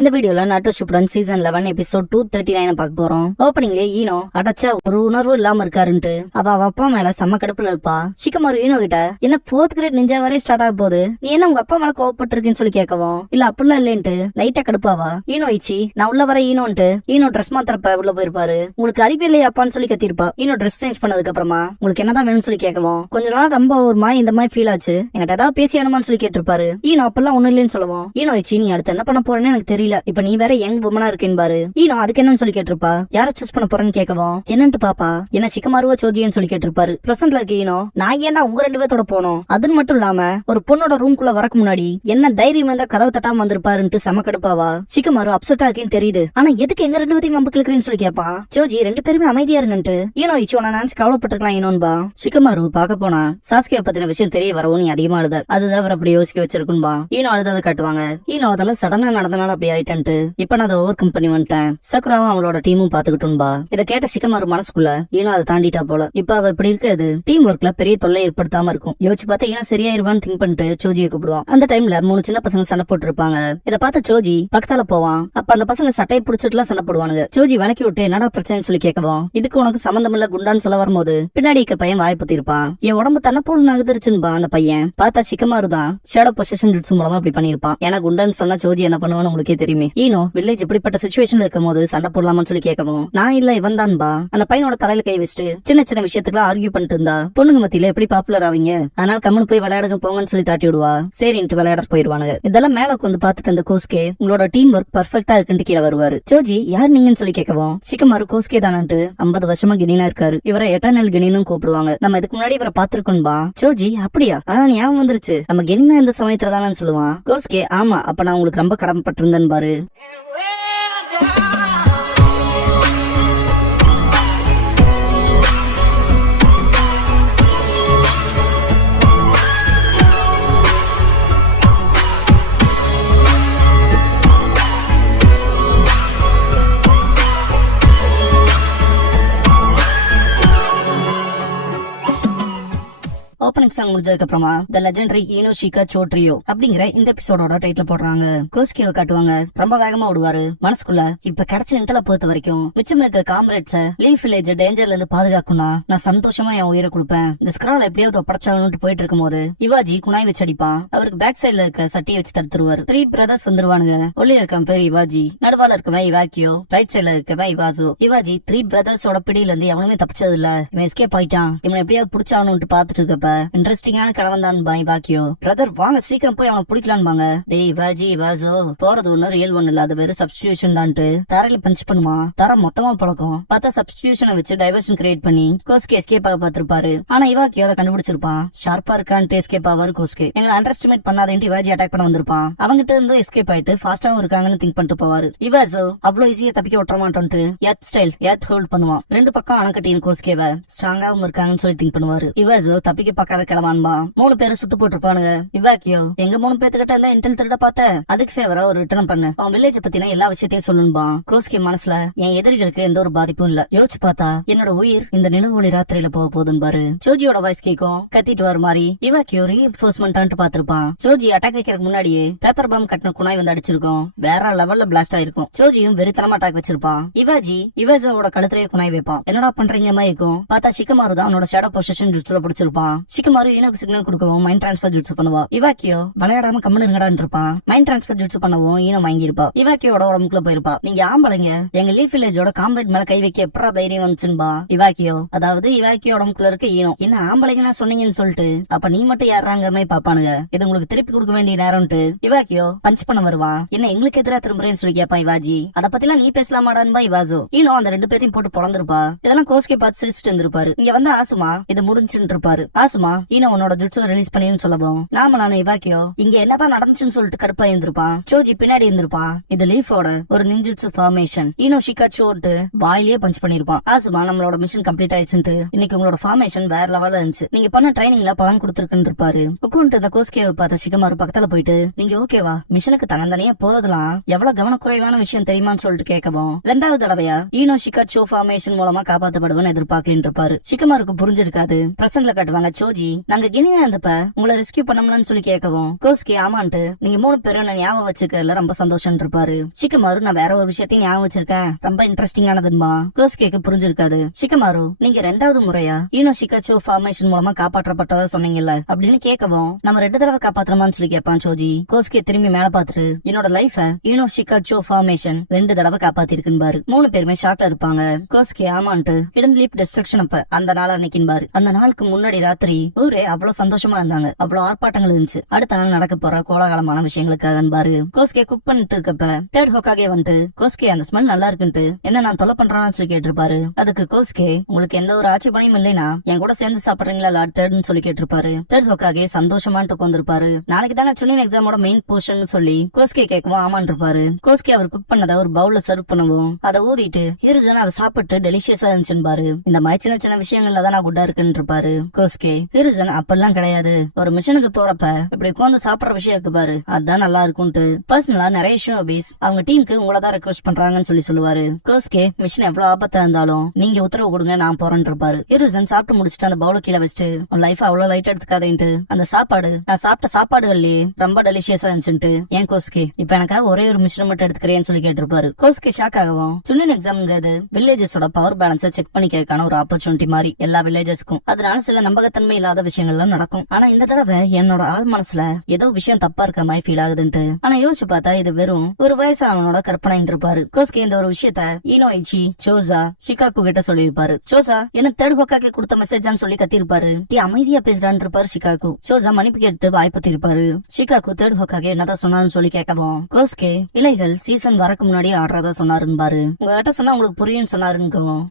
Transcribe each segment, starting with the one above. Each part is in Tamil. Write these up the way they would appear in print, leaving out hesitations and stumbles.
இந்த வீடியோல நாட்டோ ஷிப்டன் சீசன் 11 எபிசோட் 239 பார்க்க போறோம். ஓப்பனிங்ல ஈனோ அடைச்சா ஒரு உணர்வு இல்லாம இருக்காருன்ட்டு அவ அப்பா மேல செம்ம கடுப்புல இருப்பா. சிக்கமாரு ஈனோ கிட்ட என்ன 4th கிரேட் நிஞ்சா வரை ஸ்டார்ட் ஆக போகுது, நீ என்ன உங்க அப்பா மேல கோவப்பட்டிருக்குன்னு சொல்லி கேட்கவும், இல்ல அப்படிலாம் இல்லன்ட்டு லைட்டா கடுப்பாவா. ஈனோ இச்சி நான் உள்ள வர ஈனோன்ட்டு ஈனோ ட்ரெஸ் மாத்திரப்ப உள்ள போயிருப்பாரு. உங்களுக்கு அறிவு இல்லையா அப்பான்னு சொல்லி கத்திருப்பா. ஈனோ ட்ரெஸ் சேஞ்ச் பண்ணதுக்கு அப்புறமா உங்களுக்கு என்னதான் வேணும்னு சொல்லி கேட்கவும், கொஞ்ச நாள் ரொம்ப ஒரு மாதிரி இந்த மாதிரி ஃபீல் ஆச்சு, என்கிட்ட ஏதாவது பேசியானுமான்னு சொல்லி கேட்டிருப்பாரு. ஈனோ அப்பெல்லாம் ஒண்ணு இல்லைன்னு சொல்லுவோம். ஈனோ இச்சி நீ அடுத்து என்ன பண்ண போறேன்னு எனக்கு தெரியல, இப்ப நீ வேற யங் உமனா இருக்கேன்னு பாரு. ஈனோ அதுக்கு என்னன்னு சொல்லி கேட்டிருப்பா. யார சூஸ் பண்ண போறேன்னு கேட்கவும், என்னன்ட்டு பாப்பா என்ன சிக்கமாருவா சோஜின்னு சொல்லி கேட்டிருப்பாரு. பிரசன்ட்ல இருக்க ஈனோ நான் ஏன்டா உங்க 2 பேத்தோட போனோம், அது மட்டும் இல்லாம ஒரு பொண்ணோட ரூம்குள்ள வரக்கு முன்னாடி என்ன தைரியம் இருந்தா கதவை தட்டாம வந்திருப்பாருன்ட்டு செம கடுப்பாவா. சிக்கமாரு அப்செட்டா இருக்கேன்னு தெரியுது, ஆனா எதுக்கு எங்க 2 பேத்தையும் வம்பு கிழக்குறேன்னு சொல்லி கேட்பான். சோஜி 2 பேருமே அமைதியா இருங்கன்ட்டு ஈனோ இச்சி உன நினைச்சு கவலைப்பட்டிருக்கலாம் ஈனோன்பா. சிக்கமாரு பாக்க போனா சாஸ்கியா பத்தின விஷயம் தெரிய வரவும் நீ அதிகமா அழுத, அதுதான் அவர் அப்படி யோசிக்க வச்சிருக்குன்பா. ஈனோ அழுததை காட்டுவாங்க. ஈனோ அதெல்லாம் சடனா நடந்தனால அப்படி ஆயிட்டன்ட்டு இப்ப நான் அதை ஓவர் கம் பண்ணி வந்துட்டேன். சக்குராவும் அவளோட டீமும் பாத்துக்கிட்டும்பா. இதை கேட்ட சிக்கமாரு மனசுக்குள்ள ஈனோ அதை தாண்டிட்டா போல, இப்ப அவ இப்படி இருக்காது டீம் ஒர்க்ல பெரிய தொல்லை ஏற்படுத்தாம இருக்கும். யோசிச்சு பார்த்தா ஈனோ சரியாயிருவான்னு திங்க் பண்ணிட்டு சோஜியை கூப்பிடுவான். அந்த டைம்ல 3 சின்ன பசங்க சண்டை போட்டு இருப்பாங்க. இதை பார்த்த சோஜி பக்கத்தால போவான். அப்ப அந்த பசங்க சட்டையை பிடிச்சிட்டுலாம் சண்டை போடுவானுங்க. சோஜி விலக்கி விட்டு என்னடா பிரச்சனை சொல்லி கேட்கவும், இதுக்கு உனக்கு சம்பந்தம் இல்ல குண்டான்னு சொல்ல வரும்போது பின்னாடி இருக்க பையன் வாய் பத்தி இருப்பான். என் உடம்பு தன்னை போல் நகர்ந்துருச்சுன்பா. அந்த பையன் பார்த்தா சிக்கமாரு தான் ஷேடோ பொசிஷன் ஜுட்சு மூலமா அப்படி பண்ணிருப்பான். ஏன்னா குண்டான்னு சொன்னா சோஜி என்ன பண்ணுவான்னு உங்களுக்கே தெரியுமே. ஈனோ வில்லேஜ் இப்படிப்பட்ட சிச்சுவேஷன்ல இருக்கும் போது சண்டை போடலாமான்னு சொல்லி கேட்கவும், நான் இல்ல இவன் தான்பா. அந்த பையனோட தலையில கை வச்சுட்டு சின்ன சின்ன விஷயத்துக்கு ஆர்கியூ பண்ணிட்டு இருந்தா பொண்ணுங்க மத்தியில எப்படி பாப்புலர் ஆவீங்க, அதனால கம்முன்னு போய் விளையாடுங்க போங்கன்னு சொல்லி தாட்டி விடுவா. சரின்ட்டு விளையாட போயிருவானுங்க. இதெல்லாம் மேல உட்காந்து பாத்துட்டு அந்த கோஸ்கே உங்களோட டீம் ஒர்க் பர்ஃபெக்டா இருக்குன்னு கீழே வருவாரு. சோஜி யார் நீங்கன்னு சொல்லி கேட்கவும், சிக்கமாரு கோஸ்கே தானன்ட்டு 50 வருஷமா கினினா இருக்காரு, இவரை எட்டர்னல் கினின்னு கூப்பிடுவாங்க, நம்ம இதுக்கு முன்னாடி இவரை பாத்துருக்கோம்பா. சோஜி அப்படியா, ஆனா ஞாபகம் வந்துருச்சு, நம்ம கெனினா இந்த சமயத்துல தானு சொல்லுவான். கோஸ்கே ஆமா அப்ப நான் உங்களுக்கு ரொம்ப கடமைப்பட்டிருந்தேன் பாரு. ஓப்பனிங் சாங் முடிஞ்சதுக்கு அப்புறமா தி லெஜெண்டரி ஈனோ ஷிகா சோட்ரியோ அப்படிங்கிற இந்த எபிசோடோட டைட்டில் போடுறாங்க. கோஸ்கியோ காட்டுவாங்க. ரொம்ப வேகமா ஓடுவாரு. மனசுக்குள்ள இப்ப கிடைச்ச இன்டர்ல பொறுத்த வரைக்கும் மிச்சம் இருக்க காம்ரேட்ஸ லீஃப் வில்லேஜ் டேஞ்சர்ல இருந்து பாதுகாக்கணும்னா நான் சந்தோஷமா என் உயிரை கொடுப்பேன், இந்த ஸ்கிரால் எப்படியாவது ஒப்படைச்சாகணும்னு போயிட்டு இருக்கும் போது இவாஜி குனாய் வச்சு அடிப்பான். அவருக்கு பேக் சைட்ல இருக்க சட்டியை வச்சு தடுத்துருவாரு. 3 பிரதர்ஸ் வந்துருவானுங்க. ஒல்லியா இருக்கான் பேர் இவாஜி, நடுவால இருக்கவன் இவாக்கியோ, ரைட் சைட்ல இருக்கவன் இவாசோ. இவாஜி 3 பிரதர்ஸோட பிடியில இருந்து எவனுமே தப்பிச்சது இல்ல, இவன் எஸ்கேப் ஆயிட்டான், இவன் எப்படியாவது புடிச்சாகணும்னு பாத்துட்டு இருக்கப்ப இன்ட்ரெஸ்டிங்கான கலவன் தான் பாய் பாக்கியோ. பிரதர் வாங்க சீக்கிரம் போய் அவனை பிடிக்கலான்னு. டேய் வாஜி வாசோ போறது ஒண்ணு ரியல் ஒண்ணு இல்ல, அது வெறும் சப்ஸ்டிடியூஷன் தான்ட்டு தரையில பஞ்ச் பண்ணுமா. தர மொத்தமா பழக்கம் பார்த்தா சப்ஸ்டிடியூஷனை வச்சு டைவர்ஷன் கிரியேட் பண்ணி கோஸ்கே எஸ்கேப் ஆக பாத்திருப்பாரு. ஆனா இவாக்கியோ அதை கண்டுபிடிச்சிருப்பான். ஷார்ப்பா இருக்கான்ட்டு எஸ்கேப் ஆவாரு கோஸ்கே. எங்களை அண்டர் எஸ்டிமேட் பண்ணாதேன்ட்டு இவாஜி அட்டாக் பண்ண வந்திருப்பான். அவங்கிட்ட இருந்து எஸ்கேப் ஆயிட்டு ஃபாஸ்டாவும் இருக்காங்கன்னு திங்க் பண்ணிட்டு போவாரு. இவாசோ அவ்வளவு ஈஸியா தப்பிக்க விட்டுற மாட்டோன்ட்டு எத் ஸ்டைல் எத் ஹோல்ட் பண்ணுவான். 2 பக்கம் அணக்கட்டின்னு கோஸ்கேவை ஸ்ட்ராங்காவும் இருக்காங்கன்னு சொல்லி திங்க் பண்ணுவாரு. இவாசோ தப்பிக்க பக்காத கிளம்பான்பா. 3 பேரும் சுத்து போட்டுருப்பானுங்க. இவாக்கியோ எங்க 3 பேத்துக்கிட்ட இருந்தா இன்டெல் திருட பார்த்த அதுக்கு ஃபேவரா ஒரு ரிட்டர்ன் பண்ணு, அவன் வில்லேஜ் பத்தின எல்லா விஷயத்தையும் சொல்லணும்பா. கோஸ்கே மனசுல என் எதிரிகளுக்கு எந்த ஒரு பாதிப்பும் இல்ல, யோசிச்சு பார்த்தா என்னோட உயிர் இந்த நிலவொளி ராத்திரியில போக போதுன்னு பாரு. சோஜியோட வாய்ஸ் கேக்கும் கத்திட்டு வர மாதிரி இவாக்கியோ ரீஎன்ஃபோர்ஸ்மெண்ட் பாத்திருப்பான். சோஜி அட்டாக் வைக்கிறதுக்கு முன்னாடியே பேப்பர் பாம் கட்டின குனாய் வந்து அடிச்சிருக்கும். வேற லெவல்ல பிளாஸ்ட் ஆயிருக்கும். சோஜியும் வெறித்தனமா அட்டாக் வச்சிருப்பான். இவாஜோட கழுத்துலயே குனாய் வைப்பான். என்னடா பண்றீங்க இருக்கும் பார்த்தா சிக்கமாரு தான் அவனோட ஷேடோ பொசிஷன் ஜுட்சுல பிடிச்சிருப்பான். சிக்கமாரு ஈனோக்கு சிக்னல் கொடுக்கவும் மைண்ட் டிரான்ஸ்ஃபர் ஜுட்சு பண்ணுவா. இவாக்கியோ விளையாடாம கம்மனு இருங்கடான்னு இருப்பான். மைண்ட் டிரான்ஸ்ஃபர் ஜுட்சு பண்ணவும் ஈனோ வாங்கி இருப்பா. இவாக்கியோட உடம்புக்குள்ள போயிருப்பா. நீங்க ஆம்பளைங்க எங்க லீஃப் வில்லேஜோட காம்ரேட் மேல கை வைக்க எப்படா தைரியம் வந்துச்சுன்பா. இவாக்கியோ அதாவது இவாக்கியோ உடம்புக்குள்ள இருக்க ஈனோ என்ன ஆம்பளைங்க சொன்னீங்கன்னு சொல்லிட்டு அப்ப நீ மட்டும் யாராங்க மாதிரி பாப்பானுங்க, இது உங்களுக்கு திருப்பி கொடுக்க வேண்டிய நேரம்ட்டு இவாக்கியோ பஞ்ச் பண்ண வருவான். என்ன எங்களுக்கு எதிராக திரும்புறேன்னு சொல்லி கேட்பான் இவாஜி. அதை பத்திலாம் நீ பேசலாமாடான்பா இவாசோ. ஈனோ அந்த 2 பேரையும் போட்டு பொழந்திருப்பா. இதெல்லாம் கோஸ்கே பார்த்து சிரிச்சுட்டு இருந்திருப்பாரு. இங்க வந்து ஆசுமா இது முடிஞ்சுன்னு இருப்பாரு. ஆசுமா ஈனோ உன்னோட ஜுட்சு ரிலீஸ் பண்ணின்னு சொல்லவும் நாம இவாக்கியோ இங்க என்னதான் நடந்துச்சுன்னு சொல்லிட்டு கடுப்பா இருந்திருப்பான். சோஜி பின்னாடி இருந்திருப்பான். இது லீஃபோட ஒரு நிஞ்சுட்சு ஃபார்மேஷன். ஈனோ ஷிகாச்சோட்டு வாயிலேயே பஞ்ச் பண்ணிருப்பான். ஆசுமா நம்மளோட மிஷன் கம்ப்ளீட் ஆயிடுச்சுட்டு இன்னைக்கு உங்களோட ஃபார்மேஷன் வேற லெவல்ல இருந்துச்சு, நீங்க பண்ண ட்ரைனிங்ல பலன் கொடுத்துருக்குன்னு இருப்பாரு. உட்காந்து இந்த கோஸ்கேவை பார்த்த சிக்கமாரு பக்கத்துல போயிட்டு நீங்க ஓகேவா மிஷனுக்கு தனந்தனியா போதலாம் எவ்வளவு கவனக்குறைவான விஷயம் தெரியுமான்னு சொல்லிட்டு கேட்கவும் 2வது தடவையா ஈனோ ஷிகாச்சோ ஃபார்மேஷன் மூலமா காப்பாற்றப்படுவன்னு எதிர்பார்க்கலன்னு இருப்பாரு. சிக்கமாருக்கு புரிஞ்சிருக்காது. பிரசன்ட்ல காட்டுவாங்க சோஜி சோஜி நாங்க கினியா இருந்தப்ப உங்களை ரெஸ்கியூ பண்ணணும்னு சொல்லி கேட்கவும் கோஸ்கே ஆமான்ட்டு நீங்க 3 பேரும் நான் ஞாபகம் வச்சுக்கல ரொம்ப சந்தோஷம் இருப்பாரு. ஷிகமாரு நான் வேற ஒரு விஷயத்தையும் ஞாபகம் வச்சிருக்கேன் ரொம்ப இன்ட்ரெஸ்டிங்கானதுமா. கோஸ்கேக்கு புரிஞ்சிருக்காது. ஷிகமாரு நீங்க 2வது முறையா ஈனோ ஷிகாச்சோ ஃபார்மேஷன் மூலமா காப்பாற்றப்பட்டதா சொன்னீங்கல்ல அப்படின்னு கேட்கவும் நம்ம 2 தடவை காப்பாற்றணுமான்னு சொல்லி கேட்பான் சோஜி. கோஸ்கே திரும்பி மேல பாத்துட்டு என்னோட லைஃப ஈனோ ஷிகாச்சோ ஃபார்மேஷன் 2 தடவை காப்பாத்திருக்குன்னு பாரு. 3 பேருமே ஷாக்ல இருப்பாங்க. கோஸ்கே ஆமான்ட்டு ஹிடன் லீப் டிஸ்ட்ரக்ஷன் அப்ப அந்த நாள் அன்னைக்குன்னு பாரு. அந்த நாளுக்கு முன்னாடி ராத்திரி ஊரே அவ்வளவு சந்தோஷமா இருந்தாங்க. அவ்வளவு ஆர்ப்பாட்டங்கள் இருந்துச்சு. அடுத்த நாள் நடக்க போற கோலாகலமான விஷயங்களுக்காக பாரு. கோஸ்கே குக் பண்ணிட்டு இருக்கப்ப தேர்ட் ஹோக்காகே வந்துட்டு கோஸ்கே அந்த ஸ்மெல் நல்லா இருக்குன்ட்டு என்ன நான் தொலை பண்றான்னு சொல்லி கேட்டிருப்பாரு. அதுக்கு கோஸ்கே உங்களுக்கு எந்த ஒரு ஆட்சேபனையும் இல்லைனா என் கூட சேர்ந்து சாப்பிடுறீங்களா லார்ட் தேர்ட்னு சொல்லி கேட்டிருப்பாரு. தேர்ட் ஹோக்காகே சந்தோஷமான்ட்டு உட்காந்துருப்பாரு. நாளைக்கு தானே சுனின் எக்ஸாமோட மெயின் போர்ஷன் சொல்லி கோஸ்கே கேட்கவும் ஆமான் இருப்பாரு. கோஸ்கே அவர் குக் பண்ணதை ஒரு பவுல்ல சர்வ் பண்ணவும் அதை ஊதிட்டு ஹீரோஜன் அதை சாப்பிட்டு டெலிஷியஸா இருந்துச்சுன்னு பாரு. இந்த மாதிரி சின்ன சின்ன விஷயங்கள்ல தான் நான் குட்டா இருக்குன்னு இருப்பாரு கோஸ்கே. ஹீரோஜன் அப்பெல்லாம் கிடையாது, ஒரு மிஷனுக்கு போறப்ப இப்படி உட்காந்து சாப்பிடுற விஷயம் இருக்கு பாரு அதுதான் நல்லா இருக்கும்ட்டு பர்சனலா நிறைய ஷோபீஸ் அவங்க டீமுக்கு உங்களை தான் ரெக்வெஸ்ட் பண்றாங்கன்னு சொல்லி சொல்லுவாரு. கோஸ்கே மிஷன் எவ்வளவு ஆபத்தா இருந்தாலும் நீங்க உத்தரவு கொடுங்க நான் போறேன்னு இருப்பாரு. ஹீரோஜன் சாப்பிட்டு முடிச்சுட்டு அந்த பவுல கீழே வச்சுட்டு உன் லைஃப் அவ்வளவு லைட் எடுத்துக்காதேன்ட்டு அந்த சாப்பாடு நான் சாப்பிட்ட சாப்பாடுகள்லயே ரொம்ப டெலிஷியஸா இருந்துச்சுட்டு ஏன் கோஸ்கே இப்ப எனக்காக ஒரே ஒரு மிஷன் மட்டும் எடுத்துக்கிறேன்னு சொல்லி கேட்டிருப்பாரு. கோஸ்கே ஷாக் ஆகவும் சுனின் எக்ஸாம்ங்கிறது வில்லேஜஸோட பவர் பேலன்ஸை செக் பண்ணிக்கிறதுக்கான ஒரு ஆப்பர்ச்சுனிட்டி மாதிரி எல்லா வில்லேஜஸ்க்கும். அதனால சில நம்பகத்தன்மை இல்லாத விஷயங்கள்லாம் நடக்கும். ஆனா இந்த தடவை என்னோட ஆள் மனசுல ஏதோ விஷயம் தப்பா இருக்க மாதிரி ஃபீல் ஆகுதுன்ட்டு ஆனா யோசிச்சு பார்த்தா இது வெறும் ஒரு வயசானவனோட கற்பனை இருப்பாரு. கோஸ்கே இந்த ஒரு விஷயத்த ஈனோயிச்சி சோசா ஷிகாக்கு கிட்ட சொல்லியிருப்பாரு. சோசா என்ன தேர்ட் ஹோக்காக்கு கொடுத்த மெசேஜான்னு சொல்லி கத்திருப்பாரு. அமைதியா பேசுறான்னு இருப்பாரு ஷிகாக்கு. சோசா மன்னிப்பு கேட்டு வாய்ப்பு இருப்பாரு. ஷிகாக்கு தேர்ட் ஹோக்காக்கு என்னதான் சொன்னான்னு சொல்லி கேட்கவும் கோஸ்கே இலைகள் சீசன் வரக்கு முன்னாடி ஆடுறதா சொன்னாருன்னு பாரு. உங்ககிட்ட சொன்னா உங்களுக்கு புரியும் சொன்னாருன்னு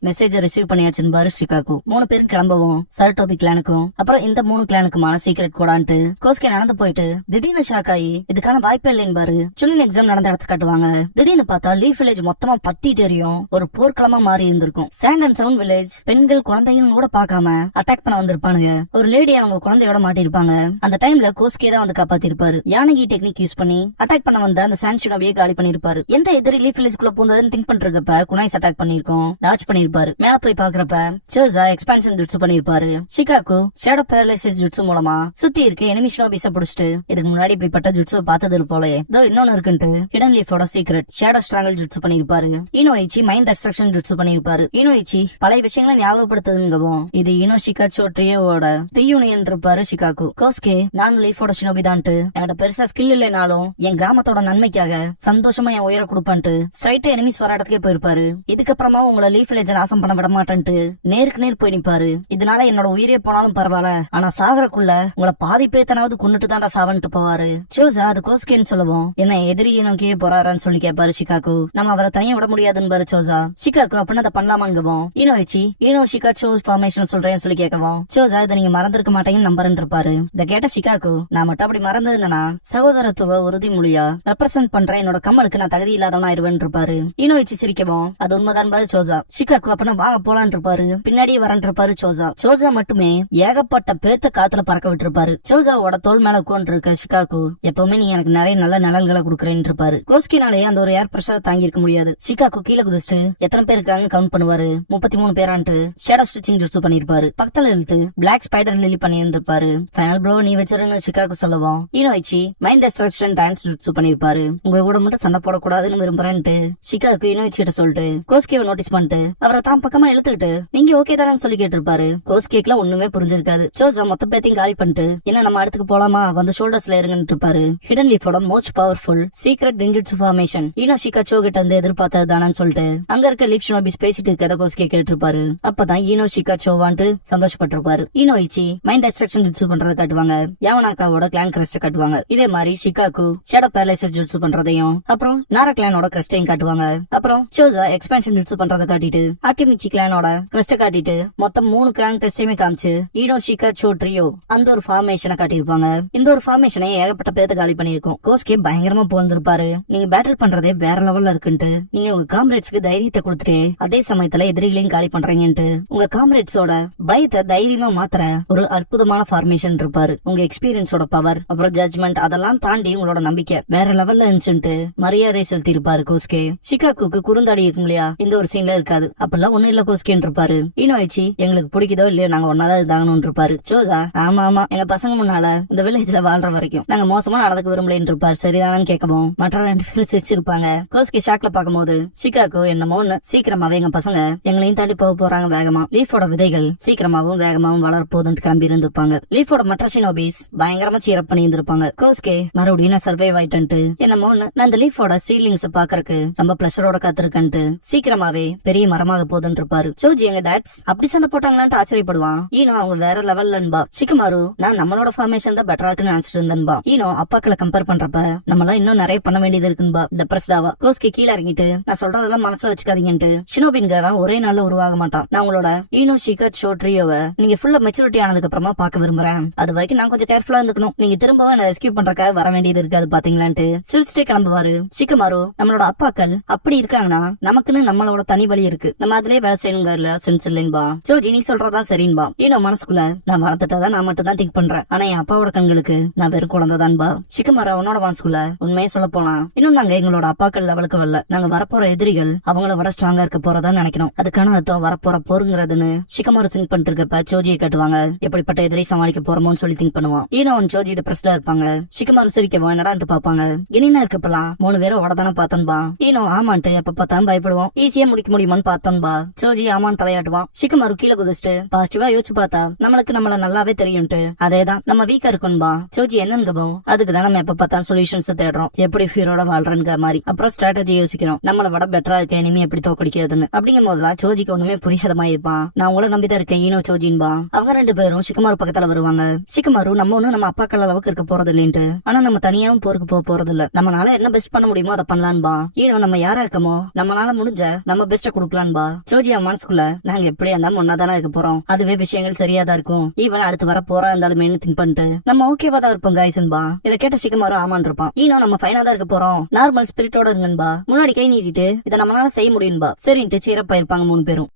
மெசேஜ் ரிசீவ் பண்ணியாச்சுன்னு பாரு ஷிகாக்கு. 3 பேரும் கிளம்பவும் சர்டோபி கிளானுக்கும் அப்புறம் இந்த 3 கிளானுக்குமான சீக்ரெட் கோடான்ட்டு கோஸ்கே நடந்து போயிட்டு திடீர்னு ஷாக் ஆகி இதுக்கான வாய்ப்பே இல்லைன்னு பாரு. சுனின் எக்ஸாம் நடந்த இடத்து காட்டுவாங்க. திடீர்னு பார்த்தா லீஃப் வில்லேஜ் மொத்தமா பத்திட்டு எரியும். ஒரு போர்க்களமா மாறி இருந்திருக்கும். சாண்ட் அண்ட் சவுண்ட் வில்லேஜ் பெண்கள் குழந்தையும் கூட பாக்காம அட்டாக் பண்ண வந்திருப்பானுங்க. ஒரு லேடி அவங்க குழந்தையோட மாட்டிருப்பாங்க. அந்த டைம்ல கோஸ்கே தான் வந்து காப்பாத்திருப்பாரு. யானகி டெக்னிக் யூஸ் பண்ணி அட்டாக் பண்ண வந்த அந்த சான்ஷினாவே காலி பண்ணிருப்பாரு. எந்த எதிரி லீஃப் வில்லேஜ்குள்ள போந்ததுன்னு திங்க் பண்றப்ப குனாய்ஸ் அட்டாக் பண்ணிருக்கோம் டாச் பண்ணிருப்பாரு. மேல போய் பாக்குறப்ப சோசா எக்ஸ்பான்ஷன் ஜுட்சு பண்ணிருப்பாரு. ஷிகாக்கு ஷேடோ பேரலைசிஸ் ஜுட்சு மூலமா சுத்தி இருக்க எனிமி ஷினோபிஸ புடிச்சிட்டு இதுக்கு முன்னாடி இப்படிப்பட்ட ஜுட்சு பார்த்தது போல இதோ இன்னொன்னு இருக்குன்ட்டு ஹிடன் லீஃபோட சீக்ரெட் ஷேடோ ஸ்ட்ராங்கல் ஜுட்சு பண்ணிருப்பாரு. ஈனோயிச்சி மைண்ட் டிஸ்ட்ரக்ஷன் ஜுட்சு பண்ணிருப்பாரு. ஈனோயிச்சி பழைய விஷயங்களை ஞாபகப்படுத்துதுங்கவும் இது ஈனோ ஷிகாச்சோ ட்ரியோவோட ரீயூனியன் இருப்பாரு ஷிகாக்கு. கோஸ்கே நான் லீஃபோட ஷினோபி தான்ட்டு என்னோட பெருசா ஸ்கில் இல்லைனாலும் என் கிராமத்தோட நன்மைக்காக சந்தோஷமா என் உயிரை கொடுப்பான்ட்டு ஸ்ட்ரைட்டா எனிமிஸ் வர இடத்துக்கே போயிருப்பாரு. இதுக்கப்புறமா உங்களை லீஃப் வில்லேஜ் நாசம் பண்ண விட மாட்டேன்ட்டு நேருக்கு நேர் போய் நிப்பாரு. இதனால என்னோட உயிரே போனாலும் பரவாயில்ல ஆனா சாகரக்குள்ள உங்களை பாதி பேத்தனாவது கொண்டுட்டு தான்டா சாவன்ட்டு போவாரு. சோசா அது கோஸ்கேன்னு சொல்லவும் என்ன எதிரியை நோக்கியே போறாரான்னு சொல்லி கேட்பாரு ஷிகாக்கு. நம்ம அவரை தனியா விட முடியாதுன்னு பாரு சோசா. ஷிகாக்கு அப்படின்னா அதை பண்ணலாமாங்கவும் ஈனோயிச்சி ஈனோ ஷிகாச்சோ ஃபார்மேஷன் சொல்றேன்னு சொல்லி கேட்கவும் சோசா இதை நீங்க மறந்திருக்க மாட்டேங்கன்னு நம்பர்ன்னு இருப்பாரு. இதை கேட்ட ஷிகாக்கு நான் மட்டும் அப்படி மறந்ததுன்னா சகோதரத்துவ உறுதிமொழியா ரெப்ரசென்ட் பண்ற என்னோட கம்மலுக்கு நான் தகுதி இல்லாதவனா இருவேன் இருப்பாரு. ஈனோயிச்சி சிரிக்கவும் அது உண்மைதான் பாரு சோசா. ஷிகாக்கு அப்படின்னா வாங்க போலான் இருப்பாரு. பின்னாடியே வரன் இருப்பாரு சோசா. சோசா மட்டுமே ஏகப்பட்ட பேத்த காத்துல பறக்க விட்டுருப்பாரு. சோசாவோட தோல் மேல உட்கார்ந்து இருக்க ஷிகாக்கு எப்பவுமே நீ எனக்கு நிறைய நல்ல நிழல்களை கொடுக்குறேன்னு இருப்பாரு. கோஸ்கினாலே அந்த ஒரு ஏர் பிரஷர் தாங்கி இருக்க முடியாது. ஷிகாக்கு கீழே குதிச்சுட்டு எத்தனை பேர் இருக்காங்க கவுண்ட் பண்ணுவாரு. 33 பேரான்ட்டு ஷேடோ ஸ்டிச்சிங் ஜுட்சு பண்ணிருப்பாரு. பக்கத்துல இழுத்து பிளாக் ஸ்பைடர் லிலி பண்ணி இருந்திருப்பாரு. ஃபைனல் ப்ளோ நீ வச்சிருன்னு ஷிகாக்கு சொல்லவும் ஈனோயிச்சி மைண்ட் டிஸ்ட்ரக்ஷன் டான்ஸ் ஜுட்சு பண்ணிருப்பாரு. உங்க கூட மட்டும் சண்டை போடக்கூடாதுன்னு விரும்புறேன்ட்டு ஷிகாக்கு ஈனோயிச்சி கிட்ட சொல்லிட்டு கோஸ்கேவை நோட்டீஸ் பண்ணிட்டு அவரை தான் பக்கமா இழுத்துக்கிட்டு நீங்க ஓகே தானு சொல்லி கேட்டிருப்பாரு. கோஸ்கேக்குலாம் ஒண்ணுமே புரிஞ்சிருக்காது. சோசா மொத்த பேத்தையும் காலி பண்ணிட்டு என்ன நம்ம அடுத்துக்கு போலாமா வந்து ஷோல்டர்ஸ்ல இருங்கன்னு இருப்பாரு. ஹிடன் லீஃபோட மோஸ்ட் பவர்ஃபுல் சீக்ரெட் டென்ஜுட்சு ஃபார்மேஷன் ஈனோ ஷிகாச்சோ கிட்ட இருந்து எதிர்பார்த்தது தானு சொல்லிட்டு அங்க இருக்க லீஃப் ஷினோபிஸ் பேசிட்டு இருக்கத கோஸ்கே கேட்டிருப்பாரு. அப்பதான் ஈனோ ஷிகாச்சோவான்ட்டு சந்தோஷப்பட்டிருப்பாரு. ஈனோயிச்சி மைண்ட் டிஸ்ட்ரக்ஷன் ஜுட்சு பண்றதை காட்டுவாங்க. யாவனாக்காவோட கிளான் கிரஸ்ட் காட்டுவாங்க. இதே மாதிரி ஷிகாக்கு ஷேடோ பேரலைசிஸ் ஜுட்சு பண்றதையும் அப்புறம் நாரா கிளானோட கிரஸ்டையும் காட்டுவாங்க. அப்புறம் சோசா எக்ஸ்பான்ஷன் ஜுட்சு பண்றதை காட்டிட்டு ஆக்கிமிச்சி கிளானோட கிரஸ்ட காட்டிட்டு மொத்தம் 3 கிளான் டெஸ்டையுமே காமிச்சு ஈனோ ஷிகாச்சோ ட்ரியோ அந்த ஒரு ஃபார்மேஷனை காட்டியிருப்பாங்க. இந்த ஒரு ஃபார்மேஷனை ஏகப்பட்ட பேர்த்த காலி பண்ணிருக்கும். கோஸ்கே பயங்கரமா போந்திருப்பாரு. நீங்க பேட்டில் பண்றதே வேற லெவல்ல இருக்குன்ட்டு நீங்க உங்க காம்ரேட்ஸ்க்கு தைரியத்தை கொடுத்துட்டு அதே சமயத்துல எதிரிகளையும் காலி பண்றீங்கன்ட்டு உங்க காம்ரேட்ஸோட பயத்தை தைரியமா மாத்திர ஒரு அற்புதமான ஃபார்மேஷன் இருப்பாரு. உங்க எக்ஸ்பீரியன்ஸோட பவர் அப்புறம் ஜட்ஜ்மெண்ட் அதெல்லாம் தாண்டி உங்களோட நம்பிக்கை வேற லெவல்ல இருந்துச்சுன்ட்டு மரியாதை செலுத்தி இருப்பாரு கோஸ்கே. ஷிகாக்குக்கு குறுந்தாடி இருக்கும் இல்லையா இந்த ஒரு சீன்ல இருக்காது. அப்பெல்லாம் ஒண்ணு இல்ல கோஸ்கேன்னு இருப்பாரு. ஈனோயிச்சி எங்களுக்கு பிடிக்குதோ இல்லையோ நாங்க ஒன்னாதான் இதாகணும் இருப்பாரு. இருப்பாரு. ஜோசா, ஆமா ஆமா, எங்க பசங்க முன்னால இந்த வில்லேஜ்ல வாழ்ற வரைக்கும் நாங்க மோசமா நடக்க விரும்பலன்னு இருப்பாரு. சரிதானு கேட்கவும் மற்ற 2 பேரும் சிரிச்சிருப்பாங்க. கோஸ்கி ஷாக்ல பாக்கும்போது சிகாகோ என்னமோன்னு சீக்கிரமாவே எங்க பசங்க எங்களையும் தாண்டி போக போறாங்க வேகமா. லீஃபோட விதைகள் சீக்கிரமாவும் வேகமாவும் வளர போதுன்னு கிளம்பி இருந்திருப்பாங்க. லீஃபோட மற்ற ஷினோபிஸ் பயங்கரமா சீரப் பண்ணி இருந்திருப்பாங்க. கோஸ்கே மறுபடியும் நான் சர்வைவ் ஆயிட்டேன்ட்டு என்னமோன்னு நான் இந்த லீஃபோட சீலிங்ஸ் பாக்குறதுக்கு ரொம்ப பிளஷரோட காத்திருக்கேன்ட்டு சீக்கிரமாவே பெரிய மரமாக போதுன்னு இருப்பாரு. சோஜி எங்க டாட்ஸ் அப்படி சண்டை போட்டாங்களான்ட்டு ஆச்சரியப்படுவான். ஈனோ அவங்க வேற லெவல்லன்பா. சிக்குமாரு நான் நம்மளோட ஃபார்மேஷன் தான் பெட்டரா இருக்குன்னு நினைச்சிட்டு இருந்தேன்பா. ஈனோ அப்பாக்களை கம்பேர் பண்றப்ப நம்மளாம் இன்னும் நிறைய பண்ண வேண்டியது இருக்குன்பா. டெப்ரஸ்டாவா. கோஸ்கி கீழே இறங்கிட்டு நான் சொல்றதெல்லாம் மனசுல வச்சுக்காதீங்கன்ட்டு ஷினோபின்காரன் ஒரே நாள்ல உருவாக மாட்டான். நான் உங்களோட ஈனோ ஷிகா ஷோ ட்ரியோவை நீங்க ஃபுல்லா மெச்சூரிட்டி ஆனதுக்கு அப்புறமா பார்க்க விரும்புறேன். அது வரைக்கும் நான் கொஞ்சம் கேர்ஃபுல்லா இருந்துக்கணும். நீங்க திரும்பவும் என்ன ரெஸ்கியூ பண்றக்காக வர வேண்டியது இருக்காது பாத்தீங்களான்ட்டு சிரிச்சுட்டே கிளம்புவாரு. சிக்குமாரு நம்மளோட அப்பாக்கள் அப்படி இருக்காங்கன்னா நமக்குன்னு நம்மளோட தனி வழி இருக்கு, நம்ம அதுலயே வேலை செய்யணுங்க சென்ஸ் இல்லைன்பா. ஜோஜி நீ சொல்றதா சரின்பா. ஈனோ மனசுக்குள்ள நான் வளர்த்துட்டதான் நான் மட்டும் தான் திங்க் பண்றேன், ஆனா என் அப்பாவோட கண்களுக்கு நான் வெறும் குழந்தைதான்பா. சிக்குமாரு அவனோட மனசுக்குள்ள உண்மையே சொல்ல போலாம் இன்னும் நாங்க எங்களோட அப்பாக்கள் லெவலுக்கு வரல, நாங்க வரப்போற எதிரிகள் அவங்கள விட ஸ்ட்ராங்கா இருக்க போறதா நினைக்கணும். அதுக்கான அர்த்தம் வரப்போற போருங்கிறதுன்னு சிக்குமாரு திங்க் பண்ணிட்டு இருக்கப்ப ஜோஜியை கட்டுவாங்க. எப்படிப்பட்ட எதிரி சமாளிக்க போறோமோன்னு சொல்லி திங்க் பண்ணுவான். ஈனோ ஜோஜி டிப்ரெஸ்டா இருப்பாங்க. சிக்குமாரு சிரிக்கவா என்னடான்ட்டு பாப்பாங்க. இனினா இருக்கப்பலாம் 3 பேரும் ஓடதானே பார்த்தோன்பா. ஈனோ ஆமான்ட்டு எப்ப பார்த்தாலும் பயப்படுவோம். ஈஸியா முடிக்க முடியுமான்னு பார்த்தோன்பா. ஜோஜி ஆமான்னு தலையாட்டுவான். சிக்குமாரு கீழே குதிச்சுட்டு பாசிட்டிவா யோசிச்சு பார்த்தா நம்மளுக்கு நம்மள நல்லாவே தெரியும்ட்டு அதேதான் நம்ம வீக்கா இருக்கும்பா. ஜோஜி என்னங்கபோ அதுக்குதான் நம்ம எப்ப பார்த்தா சொல்யூஷன்ஸ் தேடுறோம், எப்படி ஃபியரோட வாழ்றேங்கிற மாதிரி. அப்புறம் ஸ்ட்ராட்டஜி யோசிக்கிறோம், நம்மள விட பெட்டரா இருக்க இனிமே எப்படி தோக்கடிக்கிறதுன்னு. அப்படிங்கும் போதுலாம் ஜோஜிக்கு ஒண்ணுமே புரியாத மாதிரி இருப்பான். நான் உங்களை நம்பிதான் இருக்கேன் ஈனோ ஜோஜின்பா. அவங்க 2 பேரும் சிக்குமாரு பக்கத்துல வருவாங்க. சிக்குமாரு நம்ம ஒண்ணும் நம்ம அப்பாக்கள் அளவுக்கு இருக்க போறது இல்லைன்ட்டு, ஆனா நம்ம தனியாவும் போருக்கு போக போறது இல்ல, நம்மளால என்ன பெஸ்ட் பண்ண முடியுமோ அதை பண்ணலான்பா. ஈனோ நம்ம யாரா இருக்கமோ நம்மளால முடிஞ்ச நம்ம பெஸ்ட கொடுக்கலான்பா. ஜோஜியா மனசுக்குள்ள நாங்க எப்படி இருந்தாலும் ஒன்னாதானே இருக்க போறோம், அதுவே விஷயங்கள் சரியாதான் இருக்கும், ஈவன் அடுத்து வர போறா இருந்தாலும் திங்க் பண்ணிட்டு நம்ம ஓகேவா தான் இருப்போம் கைஸ்ன்பா. இதை கேட்ட சிக்குமாரு ஆமான் இருப்பான். ஈனோ நம்ம ஃபைனா தான் இருக்க போறோம், நார்மல் ஸ்பிரிட்டோட இருங்கன்பா. முன்னாடி கை நீட்டிட்டு இதை நம்மளால செய்ய முடியும்பா. சரின்ட்டு சீரப்பா இருப்பாங்க 3 பேரும்.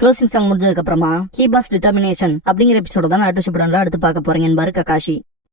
க்ளோசிங் சாங் முடிஞ்சதுக்கு அப்புறமா ஹீபாஸ் டிட்டர்மினேஷன் அப்படிங்கிற எபிசோட தான் அடுத்து பார்க்க போறீங்கன்னு பாரு ககாஷி.